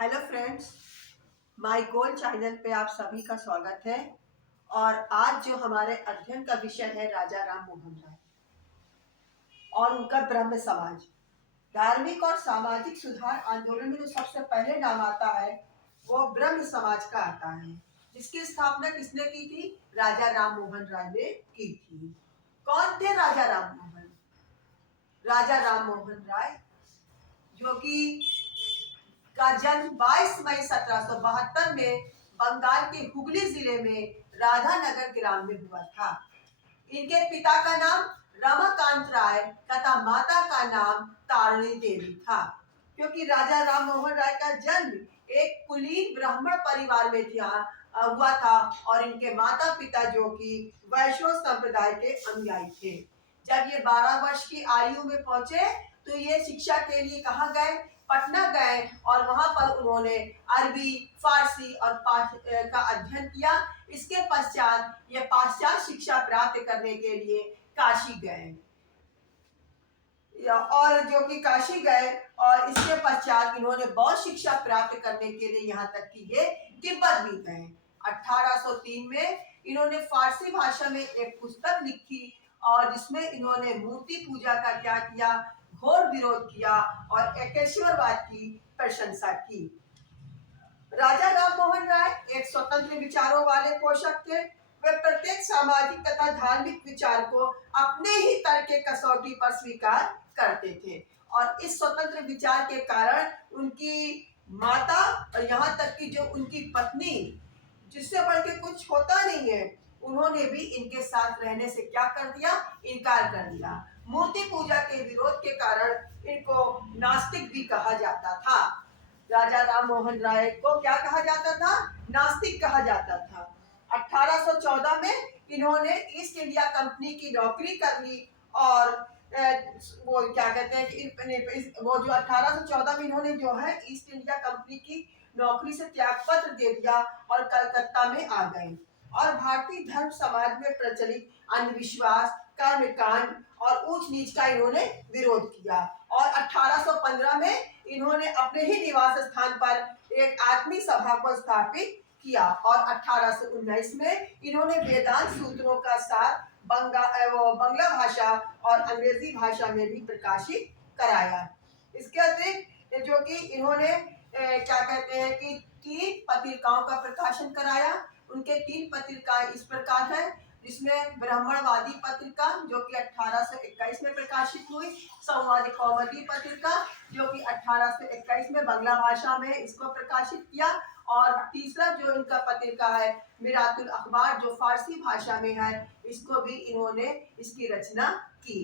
Hello friends, my goal channel पे आप सभी का स्वागत है। और आज जो हमारे अध्ययन का विषय है राजा राम मोहन राय और उनका ब्रह्म समाज। धार्मिक और सामाजिक सुधार आंदोलन में जो सबसे पहले नाम आता है वो ब्रह्म समाज का आता है, जिसकी स्थापना किसने की थी? राजा राम मोहन राय ने की थी। कौन थे राजा राम मोहन? राजा राम मोहन राय जो कि का जन्म 22 मई 1772 में बंगाल के हुगली जिले में राधानगर ग्राम में हुआ था। इनके पिता का नाम रमाकांत राय तथा माता का नाम तारिणी देवी था। क्योंकि राजा राम मोहन राय का जन्म एक कुलीन ब्राह्मण परिवार में हुआ था और इनके माता पिता जो कि वैष्णव संप्रदाय के अनुयायी थे। जब ये 12 वर्ष की आयु में पहुंचे तो ये शिक्षा के लिए कहाँ गए? पटना गए और वहां पर उन्होंने अरबी, फारसी और का अध्ययन किया। इसके पश्चात ये पाश्चात्य शिक्षा प्राप्त करने के लिए काशी गए और जो कि काशी गए और इसके पश्चात इन्होंने बौद्ध शिक्षा प्राप्त करने के लिए यहाँ तक कि ये तिब्बत भी गए। 1803 में इन्होंने फारसी भाषा में एक पुस्तक लिखी और जिसमें इन्होंने मूर्ति पूजा का क्या किया? घोर विरोध किया और एकेश्वरवाद की प्रशंसा की। राजा राम मोहन राय एक स्वतंत्र विचारों वाले पोषक थे। वे प्रत्येक सामाजिक तथा धार्मिक विचार को अपने ही तर्क के कसौटी पर स्वीकार करते थे और इस स्वतंत्र विचार के कारण उनकी माता और यहाँ तक कि जो उनकी पत्नी, जिससे बढ़ के कुछ होता नहीं है, उन्होंने भी इनके साथ रहने से क्या कर दिया? इनकार कर दिया। मूर्ति पूजा के विरोध के कारण इनको नास्तिक भी कहा जाता था। राजा राम मोहन राय को क्या कहा जाता था? नास्तिक कहा जाता था। 1814 में इन्होंने ईस्ट इंडिया कंपनी की नौकरी कर ली और वो क्या कहते हैं कि वो जो 1814 में इन्होंने जो है ईस्ट इंडिया कंपनी की नौकरी से त्याग पत्र दे दिया और कलकत्ता में आ गए और भारतीय धर्म समाज में प्रचलित अंधविश्वास, कर्मकांड और ऊंच नीच का इन्होंने विरोध किया और 1815 में इन्होंने अपने ही निवास स्थान पर एक आत्मीय सभा को स्थापित किया और 1819 में इन्होंने वेदांत सूत्रों का सार बंगला भाषा और अंग्रेजी भाषा में भी प्रकाशित कराया। इसके अतिरिक्त जो कि इन्होंने क्या कहते हैं कि 3 पत्रिकाओं का प्रकाशन कराया। उनके 3 पत्रिकाएं इस प्रकार है, जिसमें ब्राह्मणवादी पत्रिका जो कि 1821 में प्रकाशित हुई, संवादी कौमुदी पत्रिका जो कि 1821 में बंगला भाषा में इसको प्रकाशित किया और तीसरा जो इनका पत्रिका है मिरातुल अखबार जो फारसी भाषा में है, इसको भी इन्होंने इसकी रचना की।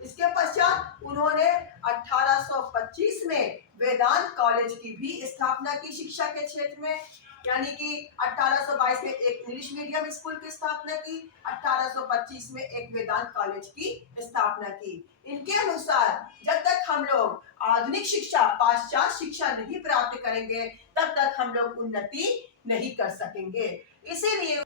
इसके पश्चात उन्होंने 1825 में वेदांत कॉलेज की भी स्थापना की शिक्षा के क्षेत्र में, यानी कि 1822 में एक इंग्लिश मीडियम स्कूल की स्थापना की, 1825 में एक वेदांत कॉलेज की स्थापना की। इनके अनुसार जब तक हम लोग आधुनिक शिक्षा, पाश्चात्य शिक्षा नहीं प्राप्त करेंगे तब तक हम लोग उन्नति नहीं कर सकेंगे। इसीलिए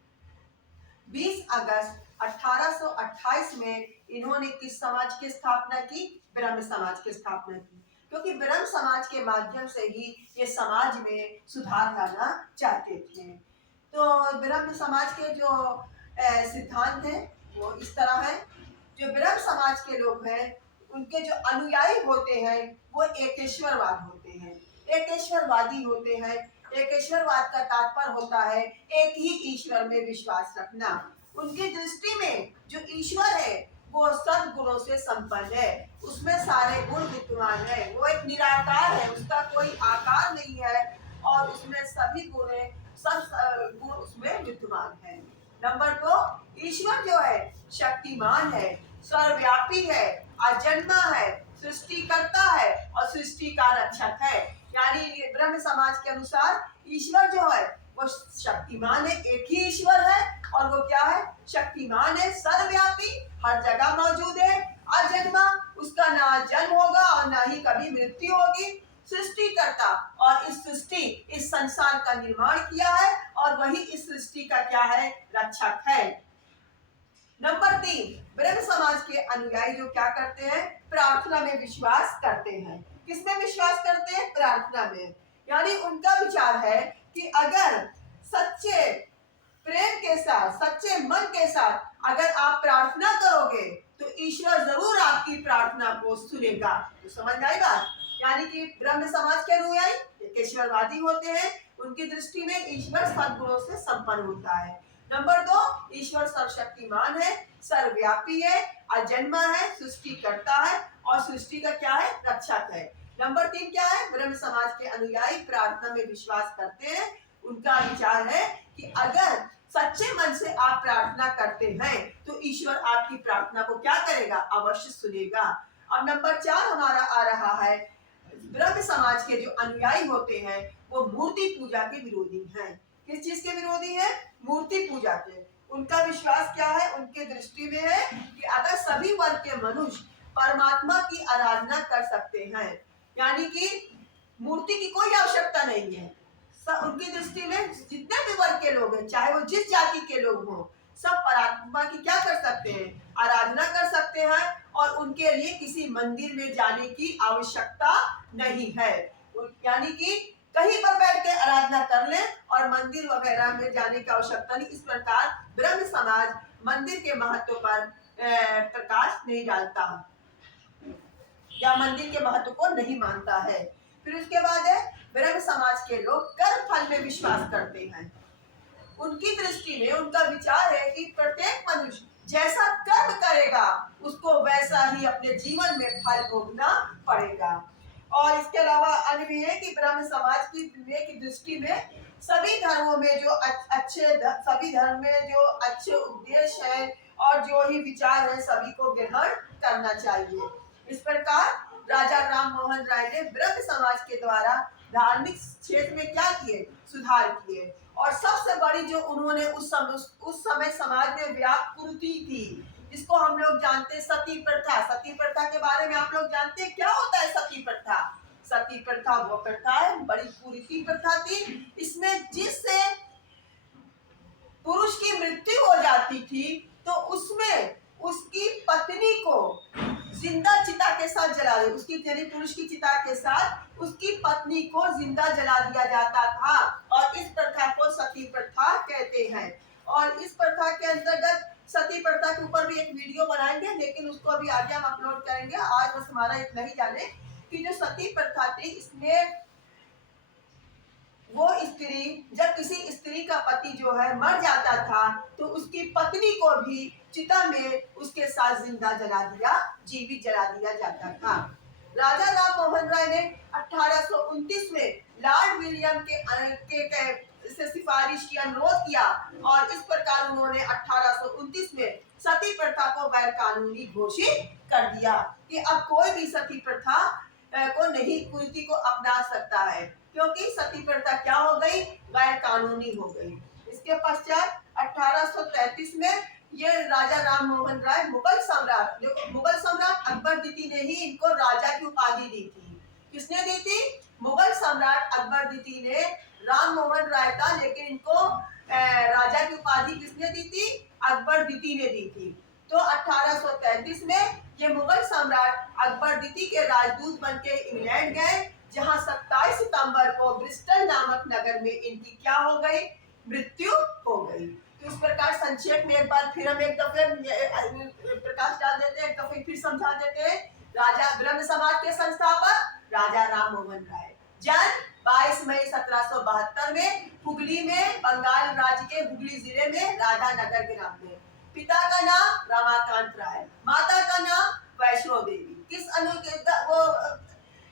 20 अगस्त 1828 में इन्होंने किस समाज की स्थापना की? ब्रह्म समाज की स्थापना की, क्योंकि ब्रह्म समाज के माध्यम से ही ये समाज में सुधार लाना चाहते थे। तो ब्रह्म समाज के जो सिद्धांत हैं वो इस तरह है। जो ब्रह्म समाज के लोग हैं उनके जो अनुयायी होते हैं वो एकेश्वरवाद होते हैं, एकेश्वरवादी होते हैं। एकेश्वरवाद का तात्पर्य होता है एक ही ईश्वर में विश्वास रखना। उनकी दृष्टि में जो ईश्वर है वो सद्गुणों से संपन्न है, उसमें सारे गुण विद्यमान है, वो एक निराकार है, उसका कोई आकार नहीं है और उसमें सभी गुण है, सब गुण उसमें विद्यमान है। नंबर 2, ईश्वर जो है शक्तिमान है, सर्वव्यापी है, अजन्मा है, सृष्टिकर्ता है और सृष्टि का रक्षक है। यानी ब्रह्म समाज के अनुसार ईश्वर जो है वो शक्तिमान है, एक ही ईश्वर है और वो क्या है? शक्तिमान है, सर्वव्यापी, हर जगह मौजूद है, अजन्मा, उसका ना जन्म होगा और ना ही कभी मृत्यु होगी, सृष्टिकर्ता और इस सृष्टि, इस संसार का निर्माण किया है और वही इस सृष्टि का क्या है? रक्षक है। नंबर 3, ब्रह्म समाज के अनुयायी जो क्या करते हैं? प्रार्थना में विश्वास करते हैं। किसमें विश्वास करते हैं? प्रार्थना में। यानी उनका विचार है कि अगर सच्चे प्रेम के साथ, सच्चे मन के साथ अगर आप प्रार्थना करोगे तो ईश्वर जरूर आपकी प्रार्थना को सुनेगा। तो समझ में आई बात? यानी कि ब्रह्म समाज के अनुयायी एक ईश्वरवादी होते हैं, उनकी दृष्टि में ईश्वर सद्गुणों से संपन्न होता है। नंबर 2, ईश्वर सर्वशक्तिमान है, सर्वव्यापी है, अजन्मा है, सृष्टि करता है और सृष्टि का क्या है? रक्षक है। नंबर 3 क्या है? ब्रह्म समाज के अनुयायी प्रार्थना में विश्वास करते हैं। उनका विचार है कि अगर सच्चे मन से आप प्रार्थना करते हैं तो ईश्वर आपकी प्रार्थना को क्या करेगा? अवश्य सुनेगा। अब नंबर 4 हमारा आ रहा है, ब्रह्म समाज के जो अनुयायी होते हैं वो मूर्ति पूजा के विरोधी हैं। किस चीज के विरोधी हैं? मूर्ति पूजा के। उनका विश्वास क्या है? उनके दृष्टि में है कि अगर सभी वर्ग के मनुष्य परमात्मा की आराधना कर सकते हैं, यानी कि मूर्ति की कोई आवश्यकता नहीं है, उनकी दृष्टि में जितने भी वर्ग के लोग हैं, चाहे वो जिस जाति के लोग हों, सब परमात्मा की क्या कर सकते हैं? आराधना कर सकते हैं और उनके लिए किसी मंदिर में जाने की आवश्यकता नहीं है। यानी कि कहीं पर बैठ के आराधना कर ले और मंदिर वगैरह में जाने की आवश्यकता नहीं। इस प्रकार ब्रह्म समाज मंदिर के महत्व पर प्रकाश नहीं डालता या मंदिर के महत्व को नहीं मानता है। फिर उसके बाद है, ब्रह्म समाज के लोग कर्म फल में विश्वास करते हैं। उनकी दृष्टि में उनका विचार है कि प्रत्येक मनुष्य जैसा कर्म करेगा उसको वैसा ही अपने जीवन में फल भोगना पड़ेगा। और इसके अलावा अन्य भी है कि ब्रह्म समाज की दृष्टि में सभी धर्मों में जो सभी धर्म में जो अच्छे उपदेश है और जो ही विचार है सभी को ग्रहण करना चाहिए। इस प्रकार राजा राम मोहन राय ने ब्रह्म समाज के द्वारा धार्मिक क्षेत्र में क्या किए? सुधार किए। और सबसे बड़ी जो उन्होंने उस समय समाज में व्याकुति थी, जिसको हम लोग जानते हैं सती प्रथा। सती प्रथा के बारे में आप लोग जानते हैं क्या होता है सती प्रथा? सती प्रथा वो प्रथा है, बड़ी कुरीति प्रथा थी। इसमें जिससे पुरुष की मृत्यु हो जाती थी तो उसमें उसकी पत्नी को जिंदा चिता के साथ जला दिया, उसकी यानी पुरुष की चिता के साथ उसकी पत्नी को जिंदा जला दिया जाता था और इस प्रथा को सती प्रथा कहते हैं। और इस प्रथा के अंतर्गत सती प्रथा के ऊपर भी एक वीडियो बनाएंगे, लेकिन उसको अभी आगे हम अपलोड करेंगे। आज बस हमारा इतना ही जाने कि जो सती प्रथा थी इसमें वो स्त्री, जब किसी स्त्री का पति जो है मर जाता था तो उसकी पत्नी को भी चिता में उसके साथ जिंदा जला दिया, जीवित जला दिया जाता था। राजा राम मोहन राय ने 1829 में लॉर्ड विलियम से सिफारिश की अनुरोध किया और इस प्रकार उन्होंने 1829 में सती प्रथा को गैर कानूनी घोषित कर दिया कि अब कोई भी सती प्रथा को नहीं, कुरीति को अपना सकता है, क्योंकि सती प्रथा क्या हो गई? गैर कानूनी हो गई। इसके पश्चात 1833 में ये राजा राम मोहन राय मुगल सम्राट अकबर द्वितीय ने ही इनको राजा की उपाधि दी थी। किसने दी थी? मुगल सम्राट अकबर द्वितीय ने राम मोहन राय था, लेकिन इनको राजा की उपाधि किसने दी थी? अकबर द्वितीय ने दी थी। तो 1833 में ये मुगल सम्राट अकबर द्वितीय के राजदूत बनके इंग्लैंड गए, जहां 27 सितंबर को ब्रिस्टल नामक नगर में इनकी क्या हो गई? मृत्यु हो गई। तो इस प्रकार संक्षेप में एक बार फिर हम एक दफे प्रकाश डाल देते हैं, एक दफे फिर समझा देते हैं। राजा ब्रह्म समाज के संस्थापक राजा राम मोहन राय, जन्म 22 मई 1772 में हुगली में, बंगाल राज्य के हुगली जिले में राधानगर ग्राम में। पिता का नाम रमाकांत राय, माता का नाम वैष्णो देवी। किस वो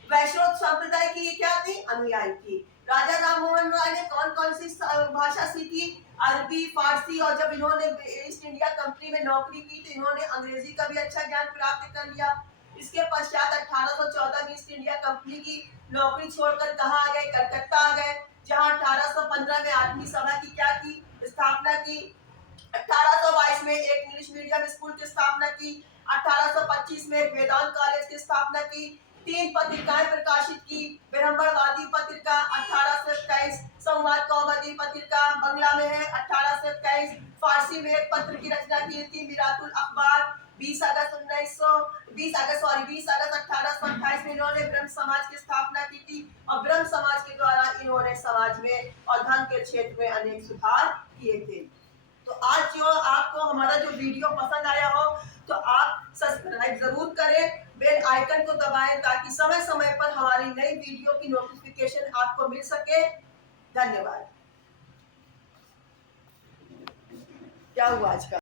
वैष्णव संप्रदाय की ये क्या थी? अनुयायी थी। राजा राम मोहन राय ने कौन कौन सी भाषा सीखी? अरबी, फारसी, और जब इन्होंने ईस्ट इंडिया कंपनी में नौकरी की तो इन्होंने अंग्रेजी का भी अच्छा ज्ञान प्राप्त कर लिया। इसके पश्चात 1814 में ईस्ट इंडिया कंपनी की नौकरी छोड़कर कहाँ आ गए? कलकत्ता आ गए, जहाँ 1815 में आठवीं सभा की क्या की? स्थापना की। 1822 में एक इंग्लिश मीडियम स्कूल की स्थापना की। 1825 में एक वेदांत कॉलेज की स्थापना की। 3 पत्रिकाएं प्रकाशित की। ब्राह्मणवादी पत्रिका 1821, संवाद कौमुदी पत्रिका बंगला में है 1821, फारसी में एक पत्र की रचना की थी मिरातुल अखबार, 20 अगस्त 1828 में इन्होंने ब्रह्म समाज की स्थापना की थी और ब्रह्म समाज के द्वारा इन्होंने समाज में और धर्म के क्षेत्र में अनेक सुधार किए थे। तो आज जो आपको हमारा जो वीडियो पसंद आया हो तो आप सब्सक्राइब जरूर करें, बेल आइकन को दबाएं ताकि समय समय पर हमारी नई वीडियो की नोटिफिकेशन आपको मिल सके। धन्यवाद। क्या हुआ आज का?